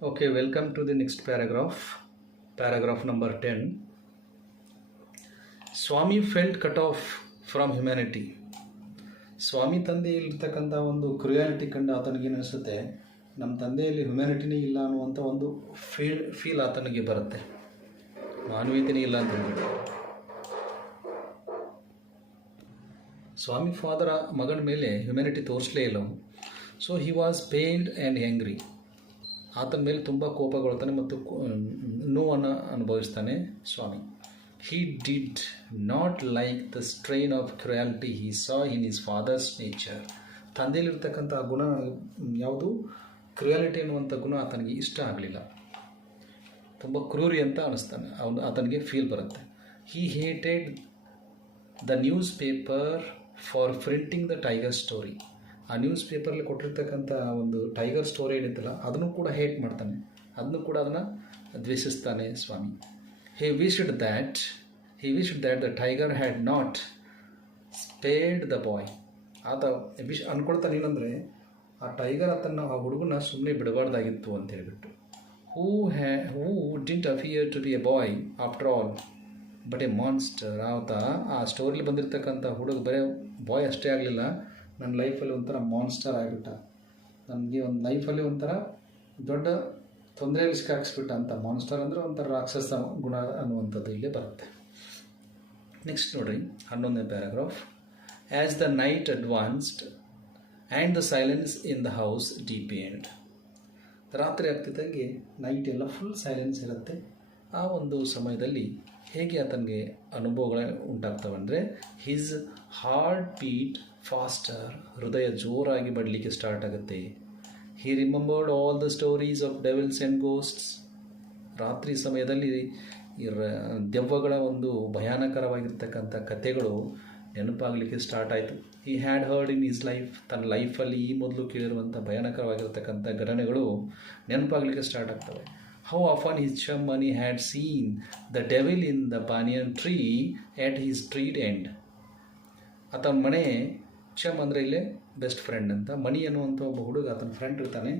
Okay, welcome to the next paragraph. Paragraph number 10. Swami felt cut off from humanity. ಸ್ವಾಮಿ ತಂದೆಯಲ್ಲಿರ್ತಕ್ಕಂಥ ಒಂದು cruelty ಕಂಡು ಆತನಿಗೆ ಅನಿಸುತ್ತೆ, ನಮ್ಮ ತಂದೆಯಲ್ಲಿ ಹ್ಯುಮ್ಯಾನಿಟಿನೇ ಇಲ್ಲ ಅನ್ನುವಂಥ ಒಂದು ಫೀಲ್ ಆತನಿಗೆ ಬರುತ್ತೆ. ಮಾನವೀಯತೆನೇ ಇಲ್ಲ ಅಂತ ಹೇಳ್ಬಿಟ್ಟು ಸ್ವಾಮಿ ಫಾದರ ಮಗನ ಮೇಲೆ ಹ್ಯುಮ್ಯಾನಿಟಿ ತೋರಿಸಲೇ ಇಲ್ಲ. So he was pained and angry. ಆತನ ಮೇಲೆ ತುಂಬ ಕೋಪಗೊಳ್ತಾನೆ ಮತ್ತು ನೋವನ್ನು ಅನುಭವಿಸ್ತಾನೆ ಸ್ವಾಮಿ. He did not like the strain of cruelty he saw in his father's nature. ತಂದೆಯಲ್ಲಿರ್ತಕ್ಕಂಥ ಗುಣ ಯಾವುದು, ಕ್ರುಯಾಲಿಟಿ ಅನ್ನುವಂಥ ಗುಣ ಆತನಿಗೆ ಇಷ್ಟ ಆಗಲಿಲ್ಲ. ತುಂಬ ಕ್ರೂರಿ ಅಂತ ಅನ್ನಿಸ್ತಾನೆ, ಆತನಿಗೆ ಫೀಲ್ ಬರುತ್ತೆ. He hated the newspaper for printing the tiger story. ಆ ನ್ಯೂಸ್ ಪೇಪರಲ್ಲಿ ಕೊಟ್ಟಿರ್ತಕ್ಕಂಥ ಒಂದು ಟೈಗರ್ ಸ್ಟೋರಿ ಏನಿತ್ತಲ್ಲ ಅದನ್ನು ಕೂಡ ಹೇಟ್ ಮಾಡ್ತಾನೆ, ಅದನ್ನು ದ್ವೇಷಿಸ್ತಾನೆ ಸ್ವಾಮಿ. He wished that the tiger had not spared the boy. ಆತ ಅನ್ಕೊಳ್ತಾನೆ ಏನಂದರೆ, ಆ ಟೈಗರ್ ಆ ಹುಡುಗನ ಸುಮ್ಮನೆ ಬಿಡಬಾರ್ದಾಗಿತ್ತು ಅಂತ ಹೇಳ್ಬಿಟ್ಟು. who didn't appear to be a boy after all but a monster. ಆ ಸ್ಟೋರಿಲಿ ಬಂದಿರತಕ್ಕಂಥ ಹುಡುಗ ಬರೀ ಬಾಯ್ ಅಷ್ಟೇ ಆಗಲಿಲ್ಲ, ನನ್ನ ಲೈಫಲ್ಲಿ ಒಂಥರ ಮಾನ್ಸ್ಟರ್ ಆಗಿಬಿಟ್ಟ, ನನಗೆ ಒಂದು ಲೈಫಲ್ಲಿ ಒಂಥರ ದೊಡ್ಡ ತೊಂದರೆಯಲ್ಲಿ ಸಿಕ್ಕಾಕ್ಸ್ಬಿಟ್ಟ ಅಂತ. ಮಾನ್ಸ್ಟರ್ ಅಂದರೆ ಒಂಥರ ರಾಕ್ಷಸ ಗುಣ ಅನ್ನುವಂಥದ್ದು ಇಲ್ಲೇ ಬರುತ್ತೆ. ನೆಕ್ಸ್ಟ್ ನೋಡ್ರಿ 11ನೇ paragraph. As the night advanced and the silence in the house deepened. ರಾತ್ರಿ ಆಗ್ತಿದ್ದಂಗೆ ನೈಟ್ ಎಲ್ಲ ಫುಲ್ ಸೈಲೆನ್ಸ್ ಇರುತ್ತೆ. ಆ ಒಂದು ಸಮಯದಲ್ಲಿ ಹೇಗೆ ಆತನಿಗೆ ಅನುಭವಗಳು ಉಂಟಾಗ್ತವಂದರೆ, ಹಿಸ್ ಹಾರ್ಟ್ ಬೀಟ್ ಫಾಸ್ಟರ್. ಹೃದಯ ಜೋರಾಗಿ ಬಡಲಿಕ್ಕೆ ಸ್ಟಾರ್ಟ್ ಆಗುತ್ತೆ. He remembered all the stories of devils and ghosts. ರಾತ್ರಿ ಸಮಯದಲ್ಲಿ ದೆವ್ವಗಳ ಒಂದು ಭಯಾನಕರವಾಗಿರ್ತಕ್ಕಂಥ ಕಥೆಗಳು ನೆನಪಾಗಲಿಕ್ಕೆ ಸ್ಟಾರ್ಟ್ ಆಯಿತು. He had heard in his life. ತನ್ನ ಲೈಫಲ್ಲಿ ಈ ಮೊದಲು ಕೇಳಿರುವಂಥ ಭಯಾನಕರವಾಗಿರ್ತಕ್ಕಂಥ ಘಟನೆಗಳು ನೆನಪಾಗಲಿಕ್ಕೆ ಸ್ಟಾರ್ಟ್ ಆಗ್ತವೆ. How often his chum Mani had seen the devil in the banyan tree at his street end. ಆತನ ಮನೆ ಚಮ್ ಅಂದರೆ ಇಲ್ಲೇ ಬೆಸ್ಟ್ ಫ್ರೆಂಡ್ ಅಂತ, ಮಣಿ ಅನ್ನುವಂಥ ಒಬ್ಬ ಹುಡುಗ ಆತನ ಫ್ರೆಂಡ್ ಇರ್ತಾನೆ.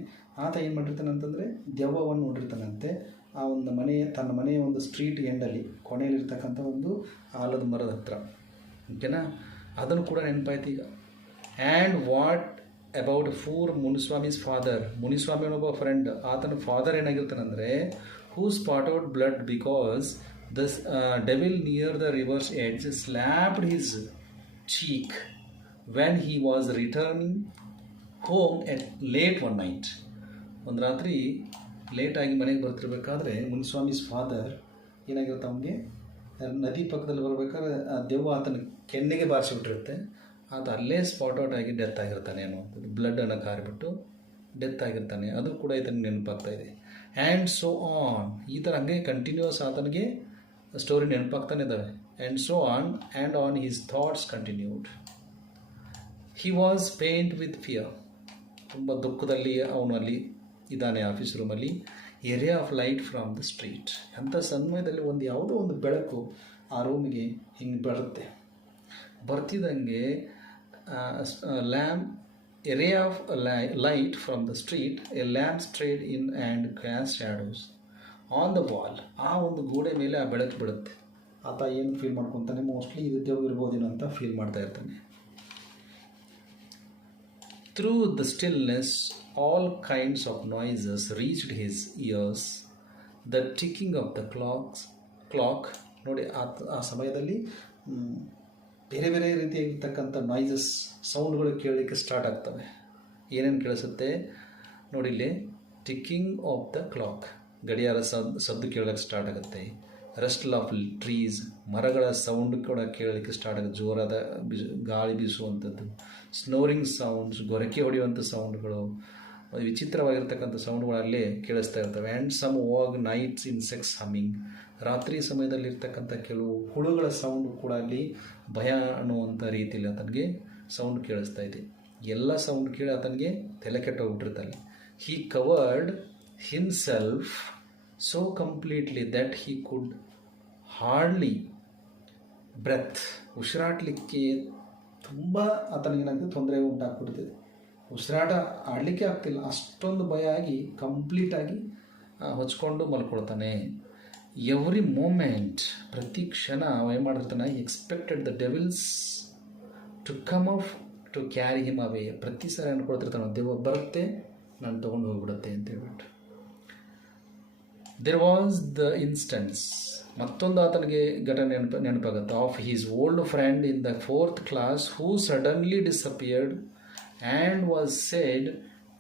ಆತ ಏನು ಮಾಡಿರ್ತಾನೆ ಅಂತಂದರೆ ದೆವ್ವವನ್ನು ನೋಡಿರ್ತಾನಂತೆ. ಆ ಒಂದು ತನ್ನ ಮನೆಯ ಒಂದು ಸ್ಟ್ರೀಟ್ ಎಂಡಲ್ಲಿ ಕೊನೆಯಲ್ಲಿರ್ತಕ್ಕಂಥ ಒಂದು ಆಲದ ಮರದ ಹತ್ರ. ಓಕೆನಾ, ಅದನ್ನು ಕೂಡ ನೆನಪಾಯ್ತು ಈಗ. And what about poor Muniswami's father. Muniswami ಅನ್ನೊಬ್ಬ ಫ್ರೆಂಡ್, ಆತನ ಫಾದರ್ ಏನಾಗಿರ್ತಾನಂದರೆ, who spat out blood because this devil near the river's edge slapped his cheek when he was returning home at late one night. ಒಂದು ರಾತ್ರಿ ಲೇಟಾಗಿ ಮನೆಗೆ ಬರ್ತಿರ್ಬೇಕಾದ್ರೆ ಮುನಿಸ್ವಾಮೀಸ್ ಫಾದರ್ ಏನಾಗಿರುತ್ತೆ, ಅವನಿಗೆ ನದಿ ಪಕ್ಕದಲ್ಲಿ ಬರ್ಬೇಕಾದ್ರೆ ಆ ದೆವ್ವ ಆತನ ಕೆನ್ನೆಗೆ ಬಾರಿಸಿಬಿಟ್ಟಿರುತ್ತೆ. ಆತ ಅಲ್ಲೇ ಸ್ಪಾಟ್ ಔಟ್ ಆಗಿ ಡೆತ್ ಆಗಿರ್ತಾನೆ ಅನ್ನುವಂಥದ್ದು. ಬ್ಲಡ್ಡನ್ನು ಕಾರಿಬಿಟ್ಟು ಡೆತ್ ಆಗಿರ್ತಾನೆ. ಅದು ಕೂಡ ಇದನ್ನು ನೆನಪಾಗ್ತಾ ಇದೆ. And so on. ಈ ಥರ ಹಂಗೆ ಕಂಟಿನ್ಯೂಸ್ ಆತನಿಗೆ ಸ್ಟೋರಿ ನೆನಪಾಗ್ತಾನೆ ಇದ್ದಾವೆ. And so on and on his thoughts continued. He was pained with fear. ತುಂಬ ದುಃಖದಲ್ಲಿ ಅವನು ಅಲ್ಲಿ ಇದ್ದಾನೆ ಆಫೀಸ್ ರೂಮಲ್ಲಿ. Area of light from the street. ಅಂಥ ಸಮಯದಲ್ಲಿ ಯಾವುದೋ ಒಂದು ಬೆಳಕು ಆ ರೂಮಿಗೆ ಹಿಂಗೆ ಬರ್ತಿದ್ದಂಗೆ lamp area of light from the street, a lamp strayed in and cast shadows on the wall. ಆ ಒಂದು ಗೋಡೆ ಮೇಲೆ ಆ ಬೆಳಕು ಬೀಳುತ್ತೆ. ಆತ ಏನು ಫೀಲ್ ಮಾಡ್ಕೊತಾನೆ, ಮೋಸ್ಟ್ಲಿ ಇದು ದೇವ್ ಇರ್ಬೋದೇನೋ ಅಂತ ಫೀಲ್ ಮಾಡ್ತಾ ಇರ್ತಾನೆ. Through the stillness all kinds of noises reached his years. The ticking of the clock. ನೋಡಿ, ಆ ಸಮಯದಲ್ಲಿ ಬೇರೆ ಬೇರೆ ರೀತಿಯಾಗಿರ್ತಕ್ಕಂಥ ನಾಯ್ಸಸ್, ಸೌಂಡ್ಗಳು ಕೇಳಲಿಕ್ಕೆ ಸ್ಟಾರ್ಟ್ ಆಗ್ತವೆ. ಏನೇನು ಕೇಳಿಸುತ್ತೆ ನೋಡಿ ಇಲ್ಲಿ. ಟಿಕ್ಕಿಂಗ್ ಆಫ್ ದ ಕ್ಲಾಕ್, ಗಡಿಯಾರ ಸದ್ದು ಕೇಳೋಕ್ಕೆ ಸ್ಟಾರ್ಟ್ ಆಗುತ್ತೆ. ರಸ್ಟಲ್ ಆಫ್ ಟ್ರೀಸ್, ಮರಗಳ ಸೌಂಡ್ ಕೂಡ ಕೇಳಲಿಕ್ಕೆ ಸ್ಟಾರ್ಟ್ ಆಗುತ್ತೆ, ಜೋರಾದ ಗಾಳಿ ಬೀಸುವಂಥದ್ದು. ಸ್ನೋರಿಂಗ್ ಸೌಂಡ್ಸ್, ಗೊರಕೆ ಹೊಡೆಯುವಂಥ ಸೌಂಡ್ಗಳು, ವಿಚಿತ್ರವಾಗಿರ್ತಕ್ಕಂಥ ಸೌಂಡ್ಗಳು ಅಲ್ಲೇ ಕೇಳಿಸ್ತಾ ಇರ್ತವೆ. And some vague nights insects humming. ರಾತ್ರಿ ಸಮಯದಲ್ಲಿರ್ತಕ್ಕಂಥ ಕೆಲವು ಹುಳುಗಳ ಸೌಂಡ್ ಕೂಡ ಅಲ್ಲಿ ಭಯ ಅನ್ನುವಂಥ ರೀತಿಯಲ್ಲಿ ಆತನಿಗೆ ಸೌಂಡ್ ಕೇಳಿಸ್ತಾ ಇದೆ. ಎಲ್ಲ ಸೌಂಡ್ ಕೇಳಿ ಆತನಿಗೆ ತಲೆ ಕೆಟ್ಟೋಗ್ಬಿಟ್ಟಿರ್ತಾರೆ. He covered himself so completely that he could hardly breath. ಉಸಿರಾಟಲಿಕ್ಕೆ ತುಂಬ ಆತನಿಗೇನಾಗ್ತದೆ, ತೊಂದರೆ ಉಂಟಾಗ್ಬಿಡ್ತಿದೆ. ಉಸಿರಾಟ ಆಡಲಿಕ್ಕೆ ಆಗ್ತಿಲ್ಲ, ಅಷ್ಟೊಂದು ಭಯ ಆಗಿ ಕಂಪ್ಲೀಟಾಗಿ ಹೊಚ್ಕೊಂಡು ಮಲ್ಕೊಳ್ತಾನೆ. ಎವ್ರಿ ಮೂಮೆಂಟ್, ಪ್ರತಿ ಕ್ಷಣ ಅವ ಏನು ಮಾಡಿರ್ತಾನೆ, expected the devils to come off to carry him away. ಪ್ರತಿ ಸಲ ಅನ್ಕೊಳ್ತಿರ್ತಾನೆ ದೆವ್ವ ಬರುತ್ತೆ, ನಾನು ತೊಗೊಂಡು ಹೋಗ್ಬಿಡುತ್ತೆ ಅಂತ ಹೇಳ್ಬಿಟ್ಟು. ದೇರ್ ವಾಸ್ ದ ಇನ್ಸ್ಟೆನ್ಸ್, ಮತ್ತೊಂದು ಆತನಿಗೆ ಘಟನೆ ನೆನಪಾಗುತ್ತೆ, of his old friend in the 4th class who suddenly disappeared and was said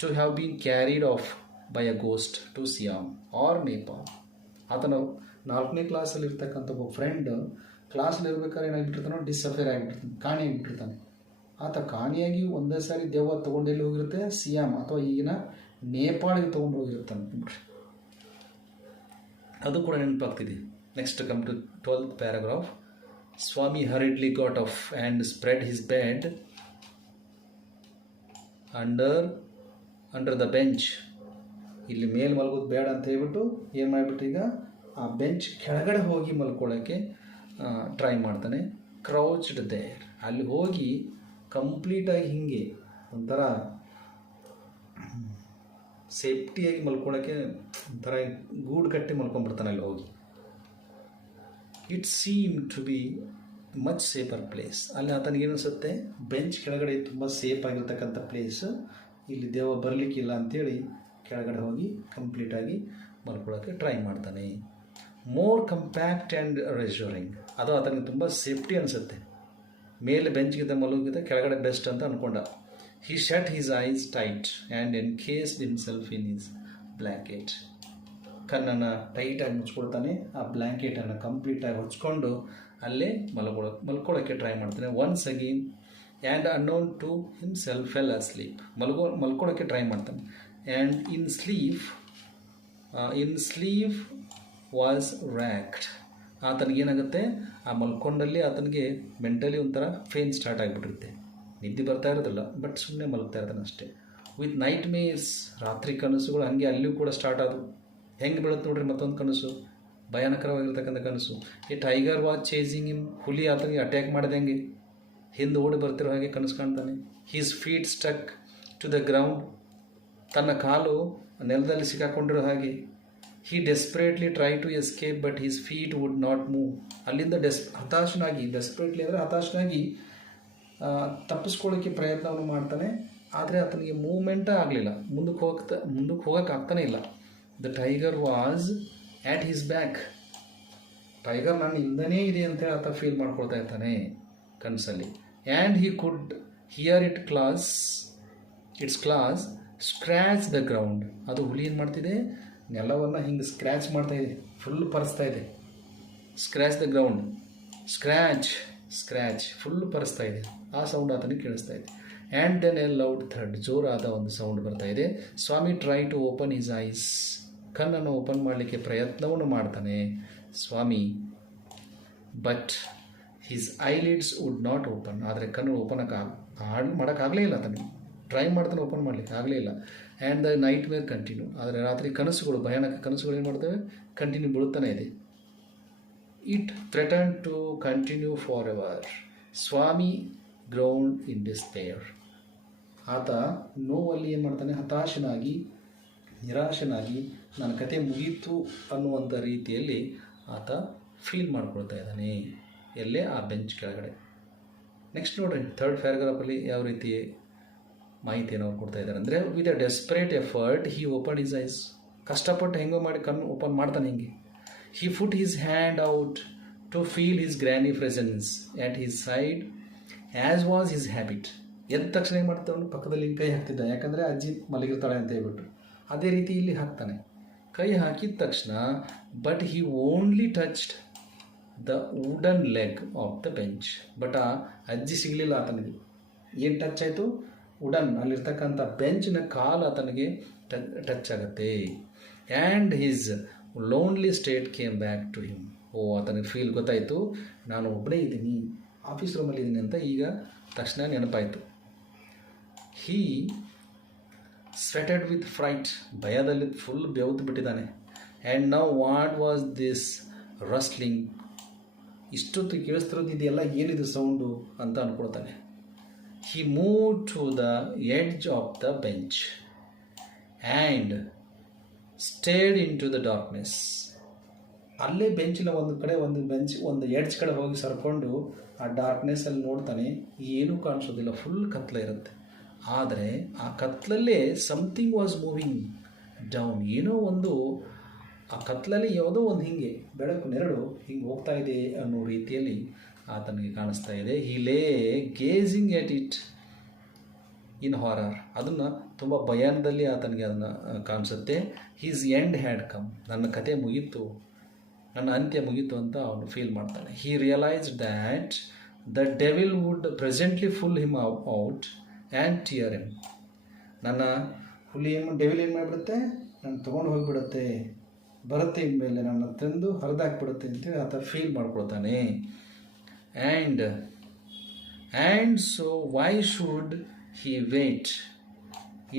to have been carried off by a ghost to Siam or Nepal. ಆತನ 4ನೇ ಕ್ಲಾಸಲ್ಲಿ ಇರ್ತಕ್ಕಂಥ ಒಬ್ಬ ಫ್ರೆಂಡ್ ಕ್ಲಾಸಲ್ಲಿ ಇರ್ಬೇಕಾದ್ರೆ ಏನಾಗಿಬಿಟ್ಟಿರ್ತಾನೋ, ಡಿಸಫೇರ್ ಆಗಿಬಿಟ್ಟಿರ್ತಾನೆ, ಕಾಣಿಯಾಗಿಬಿಟ್ಟಿರ್ತಾನೆ. ಆತ ಕಾಣಿಯಾಗಿ ಒಂದೇ ಸಾರಿ ದೆವ್ವ ತೊಗೊಂಡು ಎಲ್ಲಿ ಹೋಗಿರುತ್ತೆ, ಸಿಯಾಮ್ ಅಥವಾ ಈಗಿನ ನೇಪಾಳಿಗೆ ತೊಗೊಂಡು ಹೋಗಿರ್ತಾನೆ. ಅದು ಕೂಡ ನೆನಪಾಗ್ತಿದೆ. Next come to 12th paragraph. Swami hurriedly got off and spread his bed under the bench. ಇಲ್ಲಿ ಮೇಲೆ ಮಲಗೋದು ಬೇಡ ಅಂತ ಹೇಳ್ಬಿಟ್ಟು ಏನು ಮಾಡಿಬಿಟ್ಟು ಈಗ ಆ ಬೆಂಚ್ ಕೆಳಗಡೆ ಹೋಗಿ ಮಲ್ಕೊಳ್ಳೋಕ್ಕೆ ಟ್ರೈ ಮಾಡ್ತಾನೆ. ಕ್ರೌಚ್ಡ್ ದೇರ್, ಅಲ್ಲಿ ಹೋಗಿ ಕಂಪ್ಲೀಟಾಗಿ ಹೀಗೆ ಒಂಥರ ಸೇಫ್ಟಿಯಾಗಿ ಮಲ್ಕೊಳ್ಳೋಕ್ಕೆ ಒಂಥರ ಗೂಡು ಕಟ್ಟಿ ಮಲ್ಕೊಂಡ್ಬಿಡ್ತಾನೆ ಅಲ್ಲಿ ಹೋಗಿ. It seem to be much safer place. ಅಲ್ಲಿ ಆತನಿಗೆ ಏನಿಸುತ್ತೆ, ಬೆಂಚ್ ಕೆಳಗಡೆ ತುಂಬ ಸೇಫ್ ಆಗಿರ್ತಕ್ಕಂಥ ಪ್ಲೇಸ್, ಇಲ್ಲಿ ದೇವ ಬರಲಿಕ್ಕಿಲ್ಲ ಅಂಥೇಳಿ ಕೆಳಗಡೆ ಹೋಗಿ ಕಂಪ್ಲೀಟಾಗಿ ಮಲ್ಕೊಳ್ಳೋಕ್ಕೆ ಟ್ರೈ ಮಾಡ್ತಾನೆ. ಮೋರ್ ಕಂಪ್ಯಾಕ್ಟ್ ಆ್ಯಂಡ್ ರೆಶ್ಯೂರಿಂಗ್, ಅದು ಆತನಿಗೆ ತುಂಬ ಸೇಫ್ಟಿ ಅನಿಸುತ್ತೆ. ಮೇಲೆ ಬೆಂಚ್ಗಿಂತ ಮಲಗಿದ ಕೆಳಗಡೆ ಬೆಸ್ಟ್ ಅಂತ ಅಂದ್ಕೊಂಡ. He shut his eyes tight and encased himself in his blanket. ಕಣ್ಣನ್ನು ಟೈಟಾಗಿ ಮುಚ್ಕೊಳ್ತಾನೆ, ಆ ಬ್ಲ್ಯಾಂಕೆಟನ್ನು ಕಂಪ್ಲೀಟಾಗಿ ಹೊಚ್ಕೊಂಡು ಅಲ್ಲೇ ಮಲ್ಕೊಳ್ಳೋಕ್ಕೆ ಟ್ರೈ ಮಾಡ್ತಾನೆ. Once again and unknown to himself fell asleep. ಮಲ್ಕೊಳ್ಳೋಕ್ಕೆ ಟ್ರೈ ಮಾಡ್ತಾನೆ. And in sleep was racked. ಆತನಿಗೇನಾಗುತ್ತೆ, ಆ ಮಲ್ಕೊಂಡಲ್ಲಿ ಆತನಿಗೆ ಮೆಂಟಲಿ ಒಂಥರ ಫೇನ್ ಸ್ಟಾರ್ಟ್ ಆಗಿಬಿಟ್ಟಿರುತ್ತೆ. ನಿದ್ದೆ ಬರ್ತಾ ಇರೋದಿಲ್ಲ, ಬಟ್ ಸುಮ್ಮನೆ ಮಲಗ್ತಾ ಇರ್ತಾನೆ ಅಷ್ಟೇ. ವಿತ್ ನೈಟ್ ಮೇರ್ಸ್, ರಾತ್ರಿ ಕನಸುಗಳು ಹಾಗೆ ಅಲ್ಲಿಯೂ ಕೂಡ ಸ್ಟಾರ್ಟ್ ಆದವು. ಹೆಂಗೆ ಬೀಳುತ್ತೆ ನೋಡ್ರಿ ಮತ್ತೊಂದು ಕನಸು, ಭಯಾನಕರವಾಗಿರ್ತಕ್ಕಂಥ ಕನಸು. ಈ ಟೈಗರ್ ವಾಚ್ ಚೇಸಿಂಗ್ ಹಿಮ್, ಹುಲಿ ಆತನಿಗೆ ಅಟ್ಯಾಕ್ ಮಾಡಿದಂಗೆ ಹಿಂದೆ ಓಡಿ ಬರ್ತಿರೋ ಹಾಗೆ ಕನಸು ಕಾಣ್ತಾನೆ. His feet stuck to the ground, ತನ್ನ ಕಾಲು ನೆಲದಲ್ಲಿ ಸಿಕ್ಕಾಕೊಂಡಿರೋ ಹಾಗೆ. He desperately try to escape but his feet would not move. ಅಲ್ಲಿಂದ ಹತಾಶನಾಗಿ, ಡೆಸ್ಪರೇಟ್ಲಿ ಅಂದರೆ ಹತಾಶನಾಗಿ ತಪ್ಪಿಸ್ಕೊಳ್ಳೋಕ್ಕೆ ಪ್ರಯತ್ನವನ್ನು ಮಾಡ್ತಾನೆ. ಆದರೆ ಆತನಿಗೆ ಮೂವ್ಮೆಂಟೇ ಆಗಲಿಲ್ಲ, ಮುಂದಕ್ಕೆ ಹೋಗೋಕ್ಕೆ ಆಗ್ತಾನೆ ಇಲ್ಲ. The tiger was at his back. Tiger ನಾನು ಹಿಂದನೇ ಇದೆ ಅಂತೇಳಿ ಆತ ಫೀಲ್ ಮಾಡ್ಕೊಳ್ತಾ ಇರ್ತಾನೆ ಕನಸಲ್ಲಿ. And he could hear its claws scratch the ground. ಅದು ಹುಲಿ ಏನು ಮಾಡ್ತಿದೆ, ನೆಲವನ್ನು ಹಿಂಗೆ ಸ್ಕ್ರ್ಯಾಚ್ ಮಾಡ್ತಾ ಇದೆ, ಫುಲ್ ಪರೆಸ್ತಾ ಇದೆ. Scratch the ground, scratch full ಪರೆಸ್ತಾ ಇದೆ. ಆ ಸೌಂಡ್ ಆತನಿಗೆ ಕೇಳಿಸ್ತಾ ಇದೆ. ಆ್ಯಂಡ್ ದೆನ್ ಎ ಲೌಡ್ ಥರ್ಡ್, ಜೋರಾದ ಒಂದು ಸೌಂಡ್ ಬರ್ತಾ ಇದೆ. Swami try to open his eyes, ಕಣ್ಣನ್ನು ಓಪನ್ ಮಾಡಲಿಕ್ಕೆ ಪ್ರಯತ್ನವನ್ನು ಮಾಡ್ತಾನೆ Swami. But his eyelids would not open. ಆದರೆ ಕಣ್ಣು ಮಾಡೋಕ್ಕಾಗಲೇ ಇಲ್ಲ. ಆತನಿಗೆ ಟ್ರೈ ಮಾಡ್ತಾನೆ, ಓಪನ್ ಮಾಡಲಿಕ್ಕೆ ಆಗಲೇ ಇಲ್ಲ. ಆ್ಯಂಡ್ ದ ನೈಟ್ ಮೇರ್ ಕಂಟಿನ್ಯೂ. ಆದರೆ ರಾತ್ರಿ ಕನಸುಗಳು, ಭಯಾನಕ ಕನಸುಗಳು ಏನು ಮಾಡ್ತವೆ, ಕಂಟಿನ್ಯೂ ಬೀಳುತ್ತಾನೆ ಇದೆ. It threaten to continue for ever. Swami groaned in despair. ಆತ ನೋವಲ್ಲಿ ಏನು ಮಾಡ್ತಾನೆ, ಹತಾಶನಾಗಿ, ನಿರಾಶನಾಗಿ, ನನ್ನ ಕತೆ ಮುಗೀತು ಅನ್ನುವಂಥ ರೀತಿಯಲ್ಲಿ ಆತ ಫೀಲ್ ಮಾಡ್ಕೊಳ್ತಾ ಇದ್ದಾನೆ, ಎಲ್ಲೇ ಆ ಬೆಂಚ್ ಕೆಳಗಡೆ. ನೆಕ್ಸ್ಟ್ ನೋಡ್ರಿ, 3rd ಪ್ಯಾರಾಗ್ರಾಫಲ್ಲಿ ಯಾವ ರೀತಿ ಮಾಹಿತಿಯನ್ನು ಅವ್ರು ಕೊಡ್ತಾ ಇದ್ದಾರೆ ಅಂದರೆ, with a desperate effort he open his eyes. ಕಷ್ಟಪಟ್ಟು ಹೆಂಗೋ ಮಾಡಿ ಕಣ್ಣು ಓಪನ್ ಮಾಡ್ತಾನೆ ಹಿಂಗೆ. He put his hand out to feel his granny presence at his side as was his habit. ಎದ್ದ ತಕ್ಷಣ ಏನು ಮಾಡ್ತಾವನು, ಪಕ್ಕದಲ್ಲಿ ಕೈ ಹಾಕ್ತಿದ್ದ, ಯಾಕಂದರೆ ಅಜ್ಜಿ ಮಲಗಿರ್ತಾಳೆ ಅಂತ ಹೇಳ್ಬಿಟ್ಟು. ಅದೇ ರೀತಿ ಇಲ್ಲಿ ಹಾಕ್ತಾನೆ. ಕೈ ಹಾಕಿದ ತಕ್ಷಣ, but he only touched the wooden leg of the bench. But ಆ ಅಜ್ಜಿ ಸಿಗಲಿಲ್ಲ ಆತನಿಗೆ. ಏನು ಟಚ್ ಆಯಿತು, ವುಡನ್, ಅಲ್ಲಿರ್ತಕ್ಕಂಥ ಬೆಂಚಿನ ಕಾಲು ಆತನಿಗೆ ಟಚ್ ಆಗುತ್ತೆ. And his lonely state came back to him. ಆತನಿಗೆ ಫೀಲ್ ಗೊತ್ತಾಯಿತು, ನಾನು ಒಬ್ಬನೇ ಇದ್ದೀನಿ, ಆಫೀಸ್ ರೂಮಲ್ಲಿ ಇದ್ದೀನಿ ಅಂತ ಈಗ ತಕ್ಷಣ ನೆನಪಾಯಿತು. He sweated with fright. ಭಯದಲ್ಲಿ ಫುಲ್ ಬೆವ್ತು ಬಿಟ್ಟಿದ್ದಾನೆ. And now what was this rustling. ಇಷ್ಟೊತ್ತು ಕೇಳಿಸ್ತಿರೋದು ಇದೆಲ್ಲ ಏನಿದು ಸೌಂಡು ಅಂತ ಅಂದ್ಕೊಳ್ತಾನೆ. He move to the edge of the bench and stared into the darkness. ಅಲ್ಲೇ ಬೆಂಚಿನ ಒಂದು ಕಡೆ ಒಂದು ಎಡ್ಜ್ ಕಡೆ ಹೋಗಿ ಸರ್ಕೊಂಡು ಆ ಡಾರ್ಕ್ನೆಸ್ಸಲ್ಲಿ ನೋಡ್ತಾನೆ, ಏನೂ ಕಾಣಿಸೋದಿಲ್ಲ, ಫುಲ್ ಕತ್ಲೆ ಇರುತ್ತೆ. ಆದರೆ ಆ ಕತ್ಲಲ್ಲೇ ಸಮಥಿಂಗ್ ವಾಸ್ ಮೂವಿಂಗ್ ಡೌನ್, ಏನೋ ಒಂದು ಆ ಕತ್ಲಲ್ಲಿ ಯಾವುದೋ ಒಂದು ಹಿಂಗೆ ಬೆಳಕು ನೆರಳು ಹಿಂಗೆ ಹೋಗ್ತಾ ಇದೆ ಅನ್ನೋ ರೀತಿಯಲ್ಲಿ ಆತನಿಗೆ ಕಾಣಿಸ್ತಾ ಇದೆ. ಹಿ ಲೇ gazing at it in horror. ಅದನ್ನು ತುಂಬ ಭಯಾನದಲ್ಲಿ ಆತನಿಗೆ ಅದನ್ನು ಕಾಣಿಸುತ್ತೆ. ಹೀಸ್ ಎಂಡ್ ಹ್ಯಾಡ್ ಕಮ್, ನನ್ನ ಕತೆ ಮುಗೀತು, ನನ್ನ ಅಂತ್ಯ ಮುಗೀತು ಅಂತ ಅವನು ಫೀಲ್ ಮಾಡ್ತಾನೆ. He realised that the devil would presently pull him out and tear him. ನನ್ನ ಡೆವಿಲ್ ಏನು ಮಾಡಿಬಿಡುತ್ತೆ, ನಾನು ತೊಗೊಂಡು ಹೋಗಿಬಿಡುತ್ತೆ, ಬರುತ್ತೆ ಇನ್ಮೇಲೆ ನನ್ನ ತಂದು ಹರಿದಾಕ್ಬಿಡುತ್ತೆ ಅಂತೇಳಿ ಆತ ಫೀಲ್ ಮಾಡ್ಕೊಳ್ತಾನೆ. And so why should he wait,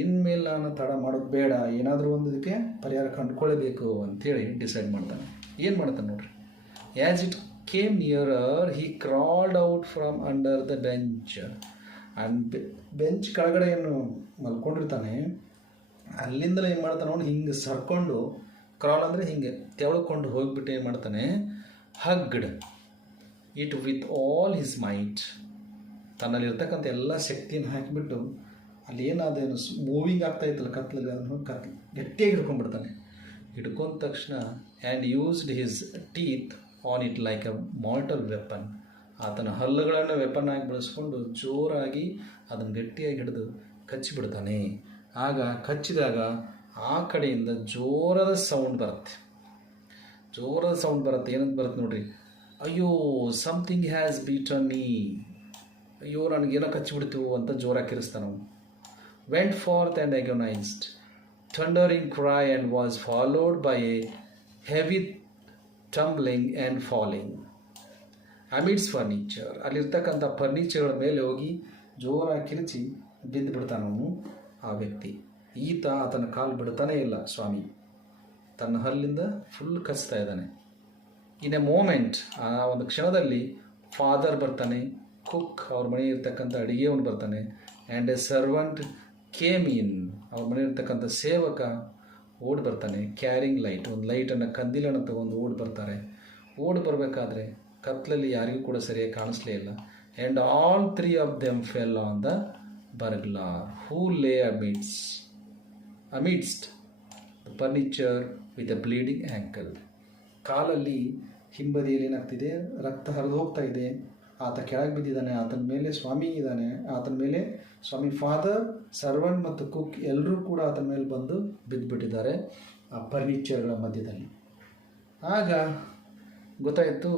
ಇನ್ಮೇಲೆ ನಾನು ತಡ ಮಾಡೋದು ಬೇಡ, ಏನಾದರೂ ಒಂದು ಇದಕ್ಕೆ ಪರಿಹಾರ ಕಂಡುಕೊಳ್ಳಬೇಕು ಅಂಥೇಳಿ ಡಿಸೈಡ್ ಮಾಡ್ತಾನೆ. ಏನು ಮಾಡ್ತಾನೆ ನೋಡ್ರಿ. As it came nearer he crawled out from under the bench. And bench ಕೆಳಗಡೆ ಏನು ಮಲ್ಕೊಂಡಿರ್ತಾನೆ, ಅಲ್ಲಿಂದಲೇ ಏನು ಮಾಡ್ತಾನೆ ಅವನು ಹಿಂಗೆ ಸರ್ಕೊಂಡು, ಕ್ರಾಲ್ ಅಂದರೆ ಹಿಂಗೆ ತೆವಳ್ಕೊಂಡು ಹೋಗಿಬಿಟ್ಟು ಏನು ಮಾಡ್ತಾನೆ, hugged it with all his might. ತನ್ನಲ್ಲಿರ್ತಕ್ಕಂಥ ಎಲ್ಲ ಶಕ್ತಿಯನ್ನು ಹಾಕಿಬಿಟ್ಟು ಅಲ್ಲಿ ಏನಾದೇನು ಮೂವಿಂಗ್ ಆಗ್ತಾ ಇತ್ತಲ್ಲ ಕತ್ಲಲ್ಲಿ, ಅದನ್ನು ಗಟ್ಟಿಯಾಗಿ ಹಿಡ್ಕೊಂಡ್ಬಿಡ್ತಾನೆ. ಹಿಡ್ಕೊಂಡ ತಕ್ಷಣ and used his teeth on it like A mortal weapon. ಆತನ ಹಲ್ಲುಗಳನ್ನು ವೆಪನ್ ಆಗಿ ಬಳಸ್ಕೊಂಡು ಜೋರಾಗಿ ಅದನ್ನು ಗಟ್ಟಿಯಾಗಿ ಹಿಡಿದು ಕಚ್ಚಿಬಿಡ್ತಾನೆ. ಆಗ ಕಚ್ಚಿದಾಗ ಆ ಕಡೆಯಿಂದ ಜೋರದ ಸೌಂಡ್ ಬರುತ್ತೆ. ಏನಂತ ಬರುತ್ತೆ ನೋಡ್ರಿ, ಅಯ್ಯೋ ಸಮಥಿಂಗ್ ಹ್ಯಾಸ್ ಬೀಟನ್ ಮೀ, ಅಯ್ಯೋ ನನಗೇನೋ ಕಚ್ಚಿಬಿಡ್ತೀವೋ ಅಂತ ಜೋರಾಗಿ ಕಿರಿಸ್ತಾನೆ ಅವನು. Went forth and agonised thundering cry and was followed by a heavy tumbling and falling amidst furniture. ಅಲ್ಲಿರ್ತಕ್ಕಂಥ ಫರ್ನಿಚರ್ಗಳ ಮೇಲೆ ಹೋಗಿ ಜೋರಾಗಿ ಕಿರಿಚಿ ಬಿದ್ದು ಬಿಡ್ತಾನವನು ಆ ವ್ಯಕ್ತಿ. ಆತನ ಕಾಲು ಬಿಡ್ತಾನೇ ಇಲ್ಲ. ಸ್ವಾಮಿ ತನ್ನ ಹಲ್ಲಿಂದ ಫುಲ್ ಕಚ್ತಾ ಇದ್ದಾನೆ. ಇನ್ ಎ ಮೂಮೆಂಟ್, ಆ ಒಂದು ಕ್ಷಣದಲ್ಲಿ ಫಾದರ್ ಬರ್ತಾನೆ, ಕುಕ್ ಅವ್ರ ಮನೆ ಇರ್ತಕ್ಕಂಥ ಅಡುಗೆಯವನು ಬರ್ತಾನೆ, and A servant came in. ಅವ್ರ ಮನೆ ಇರ್ತಕ್ಕಂಥ ಸೇವಕ ಓಡಿ ಬರ್ತಾನೆ, ಕ್ಯಾರಿಂಗ್ ಲೈಟ್, ಒಂದು ಲೈಟನ್ನು ಕಂದಿಲನ್ನು ತಗೊಂಡು ಓಡಿ ಬರಬೇಕಾದ್ರೆ ಕತ್ಲಲ್ಲಿ ಯಾರಿಗೂ ಕೂಡ ಸರಿಯಾಗಿ ಕಾಣಿಸ್ಲೇ ಇಲ್ಲ. And all 3 of them fell on the burglar who lay amidst the furniture with a bleeding ankle. ಕಾಲಲ್ಲಿ ಹಿಂಬದಿಯಲ್ಲಿ ಏನಾಗ್ತಿದೆ, ರಕ್ತ ಹರಿದು ಹೋಗ್ತಾ ಇದೆ. ಆತ ಕೆಳಗೆ ಬಿದ್ದಿದ್ದಾನೆ, ಆತನ ಮೇಲೆ ಸ್ವಾಮಿ ಇದ್ದಾನೆ, ಆತನ ಮೇಲೆ ಸ್ವಾಮಿ ಫಾದರ್, ಸರ್ವೆಂಟ್ ಮತ್ತು ಕುಕ್ ಎಲ್ಲರೂ ಕೂಡ ಆತನ ಮೇಲೆ ಬಂದು ಬಿದ್ದುಬಿಟ್ಟಿದ್ದಾರೆ ಆ ಫರ್ನಿಚರ್ಗಳ ಮಧ್ಯದಲ್ಲಿ. ಆಗ ಗೊತ್ತಾಯಿತು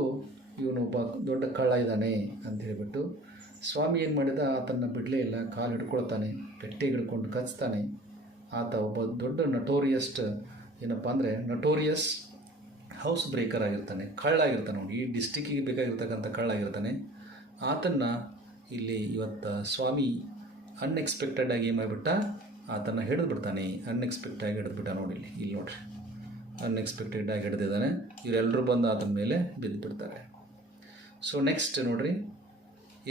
ಇವನು ಒಬ್ಬ ದೊಡ್ಡ ಕಳ್ಳ ಇದ್ದಾನೆ ಅಂತ ಹೇಳಿಬಿಟ್ಟು ಸ್ವಾಮಿ ಏನು ಮಾಡಿದ, ಆತನ ಬಿಡಲೇ ಇಲ್ಲ, ಕಾಲು ಹಿಡ್ಕೊಳ್ತಾನೆ, ಗಟ್ಟಿಗೆ ಹಿಡ್ಕೊಂಡು ಕಚ್ತಾನೆ. ಆತ ಒಬ್ಬ ದೊಡ್ಡ ನಟೋರಿಯಸ್ ಹೌಸ್ ಬ್ರೇಕರ್ ಆಗಿರ್ತಾನೆ, ಕಳ್ಳಾಗಿರ್ತಾನೆ. ಅವನು ಈ ಡಿಸ್ಟಿಕ್ಕಿಗೆ ಬೇಕಾಗಿರ್ತಕ್ಕಂಥ ಕಳ್ಳಾಗಿರ್ತಾನೆ. ಆತನ್ನು ಇಲ್ಲಿ ಇವತ್ತು ಸ್ವಾಮಿ ಅನ್ಎಕ್ಸ್ಪೆಕ್ಟೆಡ್ ಆಗಿ ಏನು ಮಾಡಿಬಿಟ್ಟ, ಆತನ್ನು ಹಿಡಿದ್ಬಿಡ್ತಾನೆ. ಅನ್ಎಕ್ಸ್ಪೆಕ್ಟಾಗಿ ಹಿಡಿದ್ಬಿಟ್ಟ ನೋಡಿ, ಇಲ್ಲಿ ನೋಡ್ರಿ, ಅನ್ಎಕ್ಸ್ಪೆಕ್ಟೆಡ್ ಆಗಿ ಹಿಡಿದಿದ್ದಾನೆ. ಇವರೆಲ್ಲರೂ ಬಂದು ಆತನ ಮೇಲೆ ಬಿದ್ದುಬಿಡ್ತಾರೆ. ಸೊ ನೆಕ್ಸ್ಟ್ ನೋಡ್ರಿ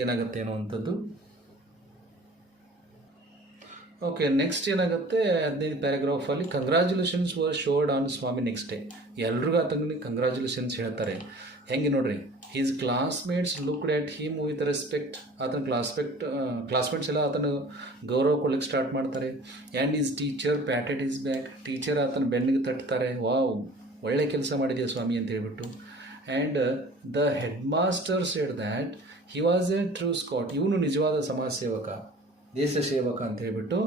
ಏನಾಗುತ್ತೆ ಅನ್ನೋ ಅಂಥದ್ದು. ಓಕೆ, ನೆಕ್ಸ್ಟ್ ಏನಾಗುತ್ತೆ 15th ಪ್ಯಾರಾಗ್ರಾಫಲ್ಲಿ congratulations were showered on Swami next day. ಎಲ್ರಿಗೂ ಆತನಿಗೆ ಕಂಗ್ರ್ಯಾಚುಲೇಷನ್ಸ್ ಹೇಳ್ತಾರೆ. ಹೆಂಗೆ ನೋಡ್ರಿ, his classmates looked at him with respect. ಆತನ ಕ್ಲಾಸ್ಮೇಟ್ಸ್ ಎಲ್ಲ ಆತನ ಗೌರವ ಕೊಡ್ಲಿಕ್ಕೆ ಸ್ಟಾರ್ಟ್ ಮಾಡ್ತಾರೆ. And his teacher patted his back. Teacher ಆತನ ಬೆನ್ನಿಗೆ ತಟ್ತಾರೆ, ವಾವ್ ಒಳ್ಳೆ ಕೆಲಸ ಮಾಡಿದೆಯಾ ಸ್ವಾಮಿ ಅಂತ ಹೇಳ್ಬಿಟ್ಟು. And the head master shed that he was A true Scott. ಇವನು ನಿಜವಾದ ಸಮಾಜ ಸೇವಕ, ದೇಶ ಸೇವಕ ಅಂತ ಹೇಳಿಬಿಟ್ಟು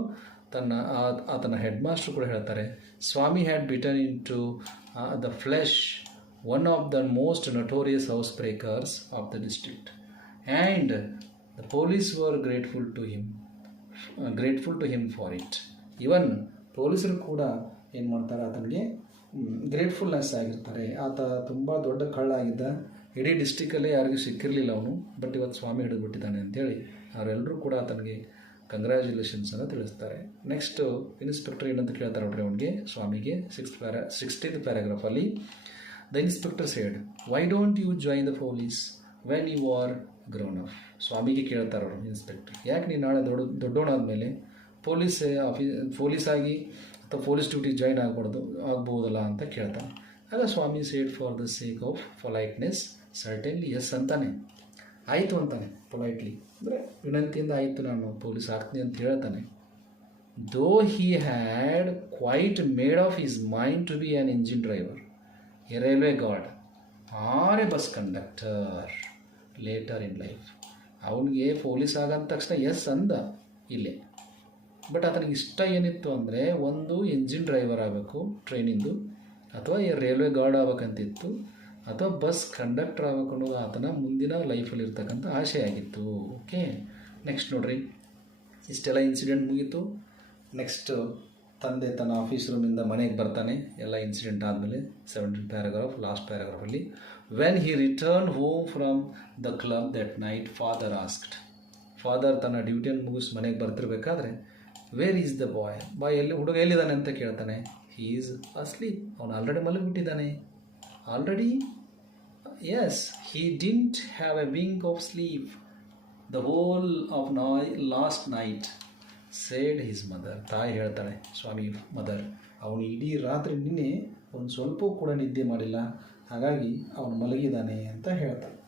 ಆತನ ಹೆಡ್ ಮಾಸ್ಟರ್ ಕೂಡ ಹೇಳ್ತಾರೆ. Swami had bitten into the flesh one of the most notorious house breakers of the district and the police were grateful to him for it. Even ಪೊಲೀಸರು ಕೂಡ ಏನು ಮಾಡ್ತಾರೆ, ಆತನಿಗೆ ಗ್ರೇಟ್ಫುಲ್ನೆಸ್ ಆಗಿರ್ತಾರೆ. ಆತ ತುಂಬ ದೊಡ್ಡ ಕಳ್ಳ ಆಗಿದ್ದ, ಇಡೀ ಡಿಸ್ಟಿಕಲ್ಲೇ ಯಾರಿಗೂ ಸಿಕ್ಕಿರಲಿಲ್ಲ ಅವನು, ಬಟ್ ಇವತ್ತು ಸ್ವಾಮಿ ಹಿಡಿದ್ಬಿಟ್ಟಿದ್ದಾನೆ ಅಂತೇಳಿ ಅವರೆಲ್ಲರೂ ಕೂಡ ಆತನಿಗೆ ಕಂಗ್ರ್ಯಾಚುಲೇಷನ್ಸನ್ನು ತಿಳಿಸ್ತಾರೆ. ನೆಕ್ಸ್ಟು ಇನ್ಸ್ಪೆಕ್ಟರ್ ಏನಂತ ಕೇಳ್ತಾರೆ ನೋಡ್ರಿ ಅವನಿಗೆ, ಸ್ವಾಮಿಗೆ 16th ಪ್ಯಾರಾಗ್ರಾಫಲ್ಲಿ. The inspector said, why don't you join the police when you are grown up. ಸ್ವಾಮಿಗೆ ಕೇಳ್ತಾರೆ ಅವರು ಇನ್ಸ್ಪೆಕ್ಟರ್, ಯಾಕೆ ನೀನು ನಾಳೆ ದೊಡ್ಡವನಾದ್ಮೇಲೆ ಪೊಲೀಸಾಗಿ ಅಥವಾ ಪೊಲೀಸ್ ಡ್ಯೂಟಿ ಜಾಯ್ನ್ ಆಗ್ಬೋದಲ್ಲ ಅಂತ ಕೇಳ್ತಾನೆ. ಆಗ Swami said for the sake of politeness certainly yes ಅಂತಾನೆ, ಆಯಿತು ಅಂತಾನೆ ಪೊಲೈಟ್ಲಿ, ಅಂದರೆ ವಿನಂತಿಯಿಂದ ಆಯಿತು ನಾನು ಪೊಲೀಸ್ ಆಗ್ತೀನಿ ಅಂತ ಹೇಳ್ತಾನೆ. Though he had quite made off his mind to be an engine driver, a railway guard or a bus conductor later in life. ಅವನಿಗೆ ಪೊಲೀಸ್ ಆಗಂದ ತಕ್ಷಣ ಎಸ್ ಅಂದ ಇಲ್ಲೇ, ಬಟ್ ಆತನಿಗೆ ಇಷ್ಟ ಏನಿತ್ತು ಅಂದರೆ ಒಂದು ಇಂಜಿನ್ ಡ್ರೈವರ್ ಆಗಬೇಕು ಟ್ರೈನಿಂದು, ಅಥವಾ ರೈಲ್ವೆ ಗಾರ್ಡ್ ಆಗ್ಬೇಕಂತಿತ್ತು, ಅಥವಾ ಬಸ್ ಕಂಡಕ್ಟರ್ ಆಗ್ಬೇಕು ಅನ್ನೋದು ಆತನ ಮುಂದಿನ ಲೈಫಲ್ಲಿ ಇರ್ತಕ್ಕಂಥ ಆಸೆ ಆಗಿತ್ತು. ಓಕೆ, ನೆಕ್ಸ್ಟ್ ನೋಡ್ರಿ, ಇಷ್ಟೆಲ್ಲ ಇನ್ಸಿಡೆಂಟ್ ಮುಗೀತು. ನೆಕ್ಸ್ಟ್ ತಂದೆ ತನ್ನ ಆಫೀಸ್ ರೂಮಿಂದ ಮನೆಗೆ ಬರ್ತಾನೆ, ಎಲ್ಲ ಇನ್ಸಿಡೆಂಟ್ ಆದಮೇಲೆ 17th ಪ್ಯಾರಾಗ್ರಾಫ್, ಲಾಸ್ಟ್ ಪ್ಯಾರಾಗ್ರಾಫಲ್ಲಿ, when he return home from the club that night father asked. Father ತನ್ನ ಡ್ಯೂಟಿಯನ್ನು ಮುಗಿಸಿ ಮನೆಗೆ ಬರ್ತಿರ್ಬೇಕಾದ್ರೆ, ವೇರ್ ಈಸ್ ದ ಬಾಯ್ ಹುಡುಗ ಎಲ್ಲಿದ್ದಾನೆ ಅಂತ ಕೇಳ್ತಾನೆ. ಹೀ ಈಸ್ ಅಸ್ಲೀಪ್, ಅವನು ಆಲ್ರೆಡಿ ಮಲಗಿಬಿಟ್ಟಿದ್ದಾನೆ. Already yes, he didn't have a wink of sleep the whole of last night said his mother. ತಾಯಿ ಹೇಳ್ತಾಳೆ, ಸ್ವಾಮಿ ಮದರ್, ಅವನು ಇಡೀ ರಾತ್ರಿ ನಿನ್ನೆ ಒಂದು ಸ್ವಲ್ಪ ಕೂಡ ನಿದ್ದೆ ಮಾಡಿಲ್ಲ, ಹಾಗಾಗಿ ಅವನು ಮಲಗಿದ್ದಾನೆ ಅಂತ ಹೇಳ್ತಾನೆ.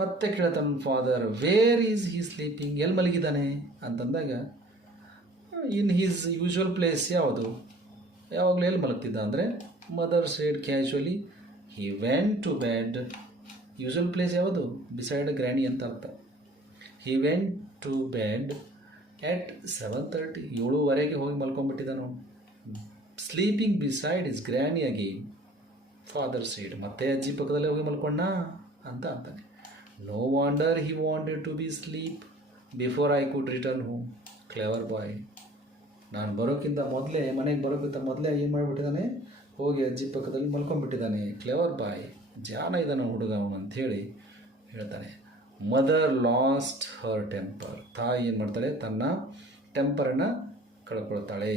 ಮತ್ತೆ ಕೇಳ್ತಾನೆ father, where is he sleeping, ಎಲ್ಲಿ ಮಲಗಿದ್ದಾನೆ ಅಂತಂದಾಗ, ಇನ್ ಹೀಸ್ ಯೂಶ್ವಲ್ ಪ್ಲೇಸ್ ಯಾವುದು, ಯಾವಾಗಲೂ ಎಲ್ಲಿ ಮಲಗ್ತಿದ್ದ ಅಂದರೆ, mother said casually he went to bed. Usual place ಯಾವುದು, ಬಿಸೈಡ್ ಗ್ರ್ಯಾನಿ ಅಂತ ಅರ್ಥ. He went to bed at 7:30, 7:15 ಹೋಗಿ ಮಲ್ಕೊಂಡ್ಬಿಟ್ಟಿದ್ದಾನು. Sleeping beside his granny again. Father said, ಮತ್ತೆ ಅಜ್ಜಿ ಪಕ್ಕದಲ್ಲೇ ಹೋಗಿ ಮಲ್ಕೊಂಡ ಅಂತ ಅಂತಾನೆ. No wonder he wanted to be sleep before I could return home. Clever boy, ನಾನು ಬರೋಕ್ಕಿಂತ ಮೊದಲೇ, ಮನೆಗೆ ಬರೋಕ್ಕಿಂತ ಮೊದಲೇ ಏನು ಮಾಡಿಬಿಟ್ಟಿದ್ದಾನೆ, ಹೋಗಿ ಅಜ್ಜಿ ಪಕ್ಕದಲ್ಲಿ ಮಲ್ಕೊಂಡ್ಬಿಟ್ಟಿದ್ದಾನೆ. ಕ್ಲೆವರ್ ಬಾಯ್, ಜಾಣ ಇದ್ದಾನೆ ಹುಡುಗ ಅವನು ಅಂಥೇಳಿ ಹೇಳ್ತಾನೆ. ಮದರ್ ಲಾಸ್ಟ್ ಹರ್ ಟೆಂಪರ್. ತಾಯಿ ಏನು ಮಾಡ್ತಾಳೆ, ತನ್ನ ಟೆಂಪರನ್ನು ಕಳ್ಕೊಳ್ತಾಳೆ.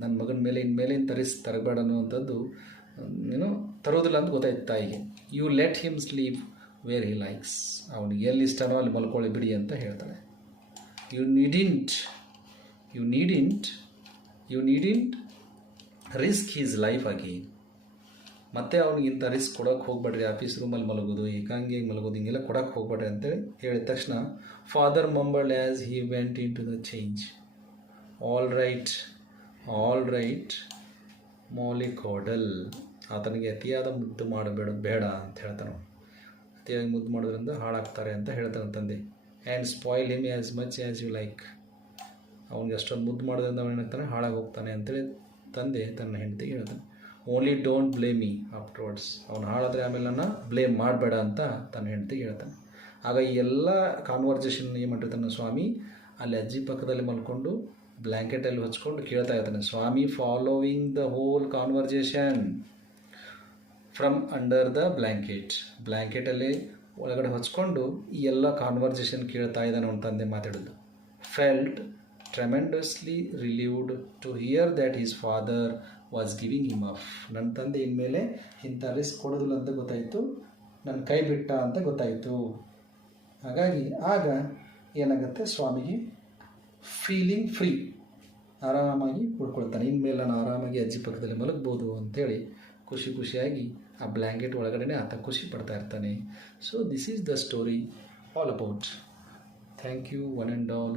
ನನ್ನ ಮಗನ ಮೇಲೆ ಇನ್ಮೇಲೆ ತರಬೇಡ ಅನ್ನುವಂಥದ್ದು ತರೋದಿಲ್ಲ ಅಂತ ಗೊತ್ತಾಯ್ತು ತಾಯಿಗೆ. You let him sleep where he likes. ಅವನಿಗೆ ಎಲ್ಲಿ ಇಷ್ಟನೋ ಅಲ್ಲಿ ಮಲ್ಕೊಳ್ಳಿ ಬಿಡಿ ಅಂತ ಹೇಳ್ತಾಳೆ. You needn't risk his life again. ಮತ್ತೆ ಅವ್ನಿಗಿಂತ ರಿಸ್ಕ್ ಕೊಡೋಕ್ಕೆ ಹೋಗ್ಬೇಡ್ರಿ, ಆಫೀಸ್ ರೂಮಲ್ಲಿ ಮಲಗೋದು, ಏಕಾಂಗಿಯಾಗಿ ಮಲಗೋದು, ಹಿಂಗೆಲ್ಲ ಕೊಡೋಕ್ಕೆ ಹೋಗ್ಬೇಡ್ರಿ ಅಂತೇಳಿ ಹೇಳಿದ ತಕ್ಷಣ father mumbled as he went into the change, all right mollycoddle. ಆತನಿಗೆ ಅತಿಯಾದ ಮುದ್ದು ಬೇಡ ಅಂತ ಹೇಳ್ತಾನೆ. ಅತಿಯಾಗಿ ಮುದ್ದು ಮಾಡೋದ್ರಿಂದ ಹಾಳಾಗ್ತಾರೆ ಅಂತ ಹೇಳ್ತಾನೆ ತಂದೆ. And spoil him as much as you like. ಅವ್ನಿಗೆ ಅಷ್ಟೊಂದು ಮುದ್ದು ಮಾಡೋದ್ರಿಂದ ಅವನು ಹೇಳ್ತಾನೆ ಹಾಳಾಗಿ ಹೋಗ್ತಾನೆ ಅಂತೇಳಿ ತಂದೆ ತನ್ನ ಹೆಂಡತಿಗೆ ಹೇಳ್ತಾನೆ. Only don't blame me afterwards. ಅವನು ಹಾಳಾದರೆ ಆಮೇಲೆ ನನ್ನ ಬ್ಲೇಮ್ ಮಾಡಬೇಡ ಅಂತ ತನ್ನ ಹೆಂಡತಿಗೆ ಹೇಳ್ತಾನೆ. ಆಗ ಈ ಎಲ್ಲ ಕಾನ್ವರ್ಜೇಷನ್ ಏನು ಮಾಡಿರ್ತಾನೆ ಸ್ವಾಮಿ, ಅಲ್ಲಿ ಅಜ್ಜಿ ಪಕ್ಕದಲ್ಲಿ ಮಲ್ಕೊಂಡು ಬ್ಲ್ಯಾಂಕೆಟಲ್ಲಿ ಹೊಚ್ಕೊಂಡು ಕೇಳ್ತಾ ಇರ್ತಾನೆ. Swami following the whole conversation from under the ಬ್ಲ್ಯಾಂಕೆಟಲ್ಲಿ ಒಳಗಡೆ ಹೊಚ್ಕೊಂಡು ಈ ಎಲ್ಲ ಕಾನ್ವರ್ಜೇಷನ್ ಕೇಳ್ತಾ ಇದ್ದಾನೆ ಅವನ ತಂದೆ ಮಾತಾಡೋದು. Felt tremendously relieved to hear that his father was giving him up. ನನ್ನ ತಂದೆ ಇನ್ಮೇಲೆ ಇಂಥ ರಿಸ್ಕ್ ಕೊಡೋದಿಲ್ಲ ಅಂತ ಗೊತ್ತಾಯಿತು, ನನ್ನ ಕೈ ಬಿಟ್ಟ ಅಂತ ಗೊತ್ತಾಯಿತು. ಹಾಗಾಗಿ ಆಗ ಏನಾಗುತ್ತೆ, ಸ್ವಾಮಿಗೆ ಫೀಲಿಂಗ್ ಫ್ರೀ, ಆರಾಮಾಗಿ ಉಳ್ಕೊಳ್ತಾನೆ. ಇನ್ಮೇಲೆ ನಾನು ಆರಾಮಾಗಿ ಅಜ್ಜಿ ಪಕ್ಕದಲ್ಲಿ ಮಲಗ್ಬೋದು ಅಂಥೇಳಿ ಖುಷಿಯಾಗಿ ಆ ಬ್ಲ್ಯಾಂಕೆಟ್ ಒಳಗಡೆ ಆತ ಖುಷಿ ಪಡ್ತಾ ಇರ್ತಾನೆ. So this is the story all about. Thank you one and all.